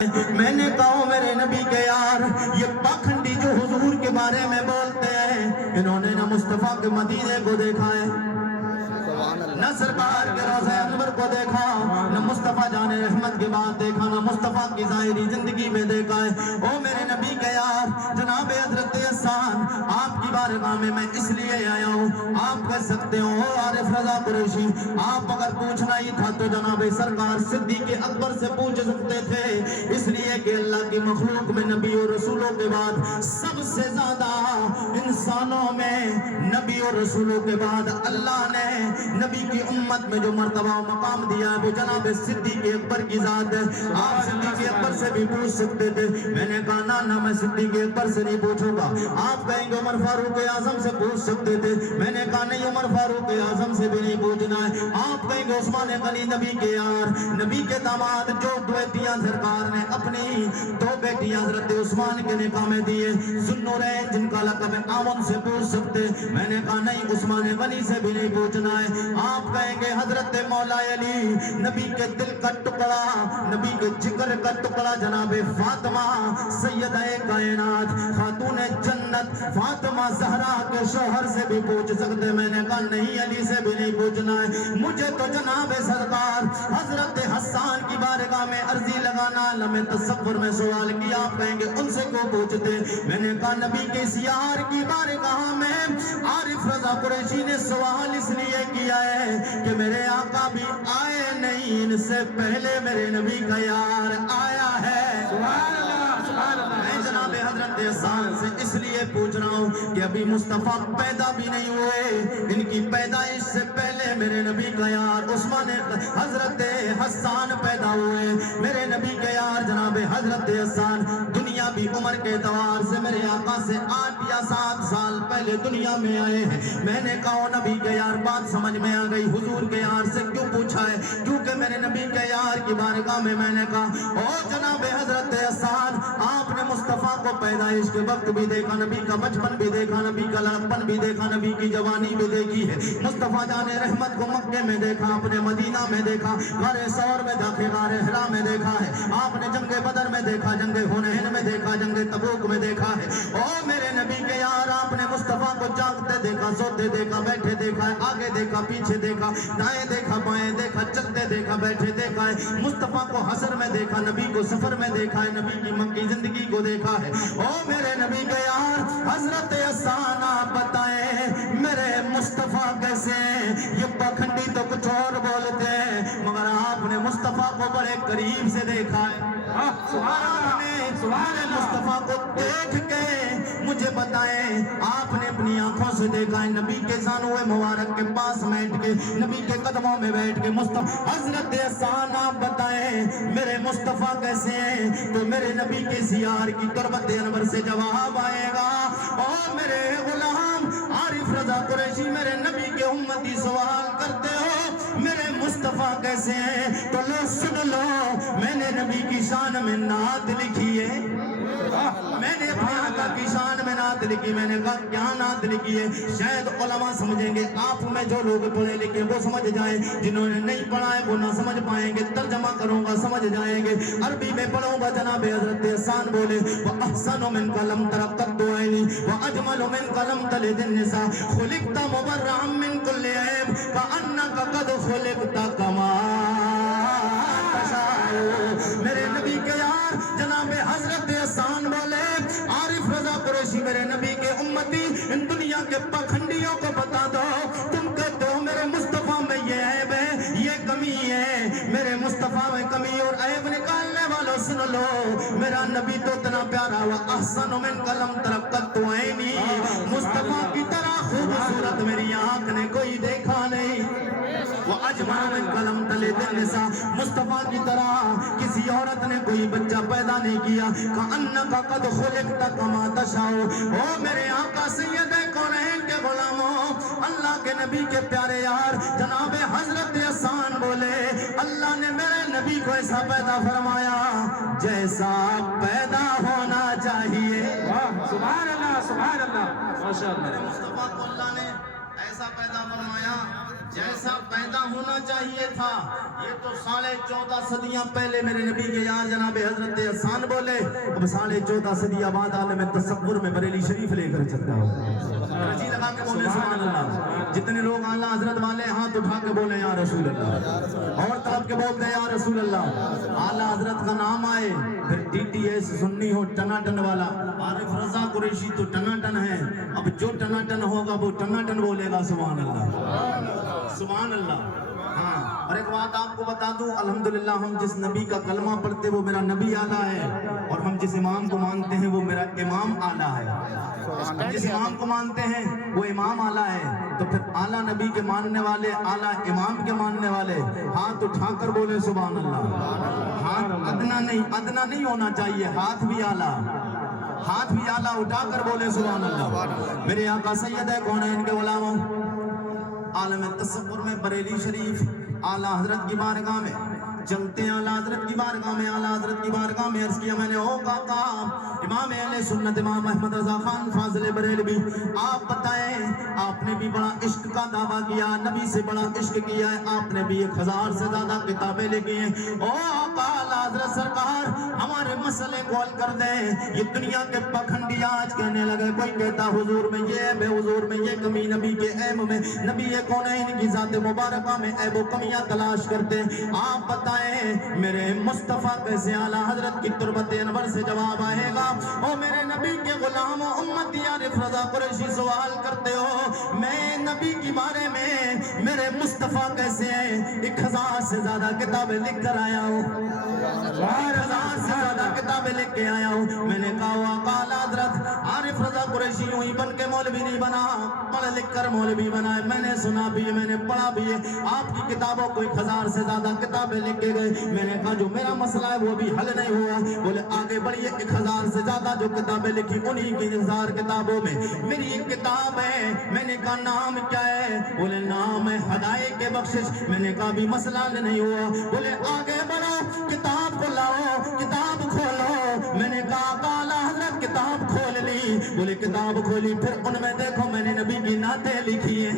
میں نے کہا میرے نبی کے یار یہ پاکھنڈی جو حضور کے بارے میں بولتے ہیں انہوں نے نہ مصطفیٰ کے مدینے کو دیکھا ہے، نہ سرکار کے روضہ انور کو دیکھا، نہ مصطفیٰ جان رحمت کے بعد دیکھا، نہ مصطفیٰ کی ظاہری زندگی میں دیکھا ہے۔ او میرے نبی کے یار جناب حضرت حسان آپ کی بارگاہ میں اس لیے آیا ہوں، آپ کہہ سکتے ہو عارف رضا قریشی آپ اگر پوچھنا ہی تھا تو جناب سرکار صدیق اکبر سے پوچھ سکتے تھے، اس لیے کہ اللہ کی مخلوق میں نبی اور رسولوں کے بعد سب سے زیادہ انسانوں میں نبی اور رسولوں کے بعد اللہ نے نبی کی امت میں جو مرتبہ و مقام دیا ہے وہ جناب صدیق اکبر کی ذات ہے۔ آپ صدیق اکبر سے بھی پوچھ سکتے تھے، میں نے کہا نہ میں صدیق اکبر سے نہیں پوچھوں گا۔ آپ کہیں گے عمر فاروق اعظم سے پوچھ سکتے تھے، میں نے کہا نہیں عمر فاروق اعظم سے بھی نہیں پوچھنا ہے۔ آپ کہیں گے عثمان غنی نبی کے یار نبی کے داماد جو بیٹیاں سرکار نے اپنی دو بیٹیاں حضرت عثمان کے نکاح میں دیے ذوالنورین جن کا لقب ہے آمن سے پوچھ سکتے، میں نے کہا نہیں عثمان غنی سے بھی نہیں پوچھنا ہے۔ آپ کہیں گے حضرت مولا علی نبی کے دل کا ٹکڑا نبی کے جگر کا ٹکڑا جناب فاطمہ سیدہ کائنات خاتون جنت فاطمہ زہرا کے شوہر سے بھی پوچھ سکتے، میں نے کہا نہیں علی سے بھی نہیں پوچھنا ہے۔ مجھے تو جناب سرکار حضرت حسان کی بارگاہ میں عرضی لگانا لمحے تصور میں سوال کیا، آپ کہیں گے ان سے کیوں پوچھتے، میں نے کہا نبی کے سیار کی بارگاہ میں عارف رضا قریشی نے سوال اس لیے کیا ہے کہ میرے آقا بھی آئے نہیں، ان سے پہلے میرے نبی کا یار آیا ہے۔ سبحان اللہ سبحان اللہ۔ میں جناب حضرت حسان سے اس لیے پوچھ رہا ہوں کہ ابھی مصطفیٰ پیدا بھی نہیں ہوئے، ان کی پیدائش سے پہلے میرے نبی کا یار عثمان حضرت حسان پیدا ہوئے، میرے نبی کے یار جناب حضرت حسان دنیا بھی عمر کے اعتبار سے میرے آقا سے 8 یا 7 سال پہلے دنیا میں آئے ہیں۔ میں نے کہا نبی کے یار بات سمجھ میں آ گئی، حضور کے یار سے کیوں پوچھا ہے، کیونکہ میرے نبی کے یار کی بارگاہ میں نے کہا او جناب حضرت حسان آپ نے مصطفیٰ کو پیدائش کے وقت بھی دیکھا، نبی کا بچپن بھی دیکھا، نبی کا لڑکپن بھی دیکھا، نبی کی جوانی بھی دیکھی ہے، مصطفیٰ جان رحمت کو مکے میں دیکھا، اپنے مدینہ میں دیکھا، غار ثور میں دیکھا، غار حرا میں دیکھا ہے، آپ نے جنگ بدر میں دیکھا، جنگ حنین میں دیکھا، جنگ تبوک میں دیکھا ہے۔ او میرے نبی کے یار آپ نے مصطفیٰ کو جاگتے دیکھا، سوتے دیکھا، بیٹھے دیکھا ہے، آگے دیکھا، پیچھے دیکھا، دائیں دیکھا، بائیں دیکھا، چلتے دیکھا، بیٹھے دیکھا ہے، مصطفیٰ کو حشر میں دیکھا، نبی کو سفر میں دیکھا ہے، نبی کی مکی زندگی کو دیکھا ہے۔ او میرے نبی کے یار حضرت حسان آپ بتائیں میرے مصطفیٰ کیسے ہیں، یہ پاکھنڈی تو کچھ اور بولتے ہیں مگر آپ نے مصطفیٰ کو بڑے قریب سے دیکھا ہے۔ آپ نے مصطفیٰ کو دیکھ کے مجھے بتائیں آپ نے اپنی آنکھوں سے دیکھا ہے، نبی کے زانوئے مبارک کے پاس بیٹھ کے، نبی کے قدموں میں بیٹھ کے مصطفیٰ حضرت حسان آپ بتائیں میرے مصطفیٰ کیسے ہیں، تو میرے نبی کے سیار کی تربت انور سے جواب آئے گا۔ اور میرے غلام عارف رضا قریشی میرے نبی کے امتی سوال کرتے ہو میرے مصطفیٰ کیسے ہیں، تو لو سن لو میں نے نبی کی شان میں نعت لکھی ہے، میں نے اپنے آقا کی شان میں نعت لکھی، میں نے کہا کیا نعت لکھی ہے، شاید علماء سمجھیں گے، آپ میں جو لوگ پڑھے لکھے وہ سمجھ جائیں، جنہوں نے نہیں پڑھا ہے وہ نہ سمجھ پائیں گے، ترجمہ کروں گا سمجھ جائیں گے، عربی میں پڑھوں گا جناب حضرت حسان بولے وَأَحْسَنُ مِنْكَ لَمْ تَرَ قَطُّ عَيْنِي وَأَجْمَلُ مِنْكَ لَمْ تَلِدِ النِّسَاءُ خُلِقْتَ مُبَرَّأً مِنْ كُلِّ عَيْبٍ كَأَنَّكَ قَدْ خُلِقْتَ كَمَا تَشَاءُ۔ میرے نبی کے یار جناب حضرت حسان بولے عارف رضا قریشی میرے نبی کے امتی ان دنیا کے پاکھنڈیوں کو بتا دو، تم کہتے ہو میرے مصطفیٰ میں یہ عیب ہے، یہ کمی ہے، میرے مصطفیٰ میں کمی اور عیب نکالنے والوں سن لو میرا نبی تو اتنا پیارا ہوا احسن من قلم ترقت عینی، مصطفیٰ کی طرح خوبصورت میری آنکھ نے کوئی دیکھا نہیں، وہ اجمل من قلم تلد النساء، مصطفیٰ کی طرح کسی عورت نے کوئی بچہ پیدا نہیں کیا، کأنک قد خلقت کما تشاء۔ او میرے آقا سید کونین کے غلاموں اللہ کے نبی کے پیارے یار جناب حضرت حسان بولے اللہ نے میرے نبی کو ایسا پیدا فرمایا جیسا پیدا ہونا چاہیے۔ سبحان اللہ سبحان اللہ ماشاءاللہ۔ مصطفیٰ کو اللہ نے ایسا پیدا فرمایا جیسا پیدا ہونا چاہیے تھا. یہ تو 14.5 صدیاں پہلے میرے نبی کے یار جناب حضرت حسان بولے. اب 14.5 صدیاں بعد عالم تصور میں بریلی شریف لے کر چلتا ہوں. جی لگا کے بولے سبحان اللہ. جتنے لوگ اعلیٰ حضرت والے ہاتھ اٹھا کے بولے یا رسول اللہ, اور طرف کے بولتے ہیں یا رسول اللہ. اعلیٰ حضرت کا نام آئے پھر TTS سنی ہو ٹناٹن والا, عارف رضا قریشی تو ٹناٹن ہے. اب جو ٹناٹن ہوگا وہ ٹناٹن بولے گا. سبحان اللہ سبحان اللہ. ہاں, اور ایک بات آپ کو بتا دوں, الحمدللہ ہم جس نبی کا کلمہ پڑھتے وہ میرا نبی اعلیٰ ہے, اور ہم جس امام کو مانتے ہیں وہ میرا امام اعلیٰ ہے. جس امام کو مانتے ہیں وہ امام اعلیٰ ہے. تو پھر اعلیٰ نبی کے ماننے والے, اعلیٰ امام کے ماننے والے ہاتھ اٹھا کر بولے سبحان اللہ. ہاتھ ادنا نہیں ہونا چاہیے, ہاتھ بھی اعلیٰ اٹھا کر بولے سبحان اللہ. میرے آقا سید کونین کے غلاموں, عالم تصور میں بریلی شریف اعلیٰ حضرت کی بارگاہ میں چلتے ہیں. اعلیٰ حضرت کی بارگاہ میں عرض کیا میں نے, او قاقا امام اہل سنت امام احمد رضا خان فاضل بریلوی, آپ بتائیں, آپ نے بھی بڑا عشق کا دعویٰ کیا, نبی سے بڑا عشق کیا ہے, آپ نے بھی 1000 سے زیادہ کتابیں لکھی ہیں. او آقا اعلیٰ حضرت سرکار ہمارے مسئلے کو حل کر دیں. یہ دنیا کے پکھنڈی آج کہنے لگے, کوئی کہتا حضور میں یہ عیب ہے, حضور میں یہ کمی, نبی کے عیب میں, نبی کونین کی ذات مبارکہ میں عیب و کمیاں تلاش کرتے. آپ بتائیں میرے مصطفیٰ کیسے اعلیٰ حضرت کی تربت انور سے جواب آئے گا؟ او میرے نبی کے غلام و امتی عارف رضا قریشی سوال کرتے ہو, میں نبی کی بارے میں میرے مصطفیٰ کیسے ہیں؟ 1000 سے زیادہ کتابیں لکھ کر آیا ہوں, 1000 سے زیادہ کتابیں لکھ کے آیا ہوں. میں نے کہا آقا اعلیٰ حضرت عارف رضا قریشی یوں ہی بن کے مولوی نہیں بنا, پڑھ لکھ کر مولوی بنا ہے. میں نے سنا بھی ہے, میں نے پڑھا بھی ہے, آپ کی کتابوں کو 1000 سے زیادہ کتابیں لکھ کے گئے. میں نے کہا جو میرا مسئلہ ہے وہ بھی حل نہیں ہوا. بولے آگے بڑھئے, 1000 سے زیادہ جو کتابیں لکھی انہی کی 1000 کتابوں میں میری ایک کتاب ہے. میں نے کہا نام کیا ہے؟ بولے نام ہے ہدایت کے بخشش. میں نے کہا بھی مسئلہ حل نہیں ہوا. بولے آگے بڑھو, کتاب کو لاؤ, کتاب کھولو. میں نے کہا اعلیٰ حضرت کتاب کھول لی. بولے کتاب کھولی, پھر ان میں دیکھو میں نے نبی کی نعتیں لکھی ہیں,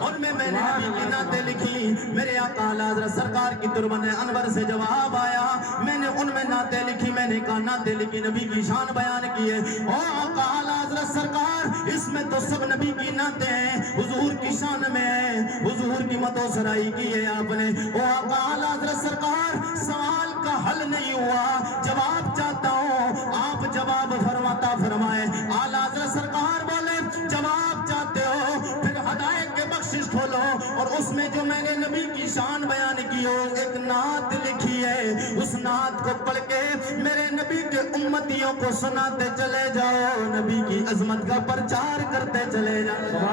ان میں نے نبی کی نعتیں لکھی. میرے آقا اعلیٰ حضرت سرکار کی تربت انور سے جواب آیا, میں نے ان میں نعتیں لکھی. میں نے کہا نعتیں لکھی, نبی کی شان بیان کی ہے. او آقا اعلیٰ حضرت سرکار اس میں تو سب نبی کی نعتیں ہیں, حضور کی شان میں ہے, حضور کی مدح و سرائی کی ہے آپ نے. او آقا اعلیٰ حضرت سرکار سوال کا حل نہیں ہوا, جواب چاہتا ہوں, آپ جواب فرماتا فرمائے. اعلیٰ حضرت سرکار بولے جواب چاہتے ہو, پھر ہدایت کے بخشش کھولو, اور اس میں جو میں نے نبی کی شان بیان کی ہو ایک نعت لکھی ہے, اس نعت کو پڑھ کے میرے نبی کے امتیوں کو سناتے چلے جاؤ, نبی کی عظمت کا پرچار کرتے چلے جاؤ.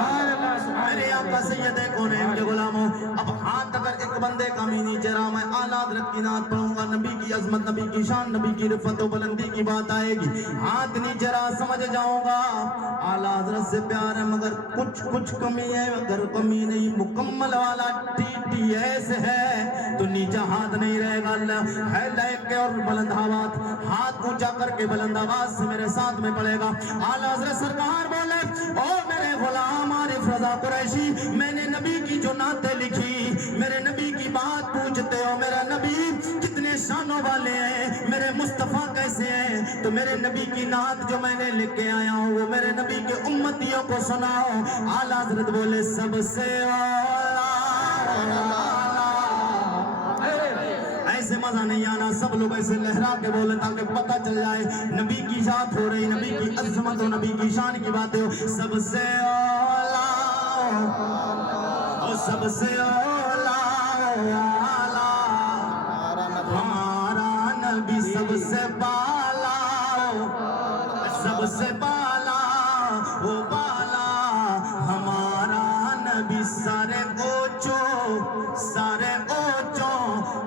میرے آقا سید کونین کے غلاموں, اب ہاتھ اگر ایک بندے کا بھی نیچے رہا, میں اعلیٰ حضرت کی نعت پڑھوں گا, نبی کی عظمت, نبی کی شان, نبی کی رفعت و بلندی کی بات آئے گی. ہاتھ نیچے رہا سمجھ جاؤں گا اعلیٰ حضرت سے پیار ہے, مگر کچھ کمی ہے. اگر کمی نہیں, مکمل والا TTS ہے تو نیچے ہاتھ نہیں رہے گا. ہے لائک کے اور بلند آواز, ہاتھ اونچا کر کے بلند آواز سے میرے ساتھ میں پڑے گا. اعلیٰ حضرت سرکار بولے, او میرے غلام عارف رضا قریشی, میں نے نبی کی جو نعتیں لکھی, میرے نبی کی بات پوچھتے ہو, میرا نبی کتنے شانوں والے ہیں, میرے مصطفیٰ کیسے ہیں, تو میرے نبی کی نعت جو میں نے لکھ کے آیا ہوں وہ میرے نبی کے امتیوں کو سناؤ. اعلیٰ حضرت بولے سب سے ایسے مزہ نہیں آنا, سب لوگ ایسے لہرا کے بولے تاکہ پتہ چل جائے نبی کی ذات ہو رہی, نبی کی عظمت و نبی کی شان کی باتیں ہو. سب سے اولا, سب سے اولا ہمارا نبی, سب سے بالا, سب سے بالا وہ بالا ہمارا نبی, سارے اوچوں.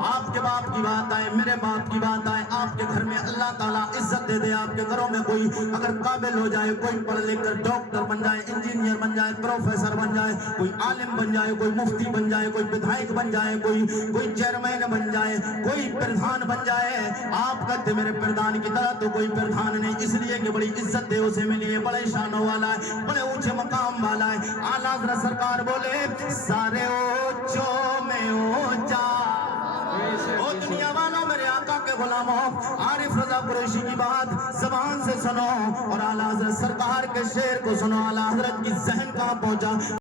آپ کے باپ کی بات آئے, میرے باپ کی بات آئے, آپ کے گھر میں اللہ اللہ تعالیٰ عزت دے دے آپ کے گھروں میں کوئی اگر قابل ہو جائے, کوئی پڑھ لکھ کر ڈاکٹر بن جائے, انجینئر بن جائے, پروفیسر بن جائے, کوئی عالم بن جائے, کوئی مفتی بن جائے, کوئی بدھائک بن جائے, کوئی چیئرمین بن جائے, کوئی پردھان بن جائے. آپ کہتے میرے پردھان کی طرح تو کوئی پردھان نہیں, اس لیے کہ بڑی عزت دے اسے ملی ہے, بڑے شانوں والا ہے, بڑے اونچے مقام والا ہے. اعلیٰ حضرت سرکار بولے سارے اونچوں میں اونچا, او دنیا والوں میرے آقا کے غلاموں, عارف رضا قریشی کی بات زبان سے سنو اور اعلیٰ حضرت سرکار کے شعر کو سنو. اعلیٰ حضرت کی ذہن کہاں پہنچا.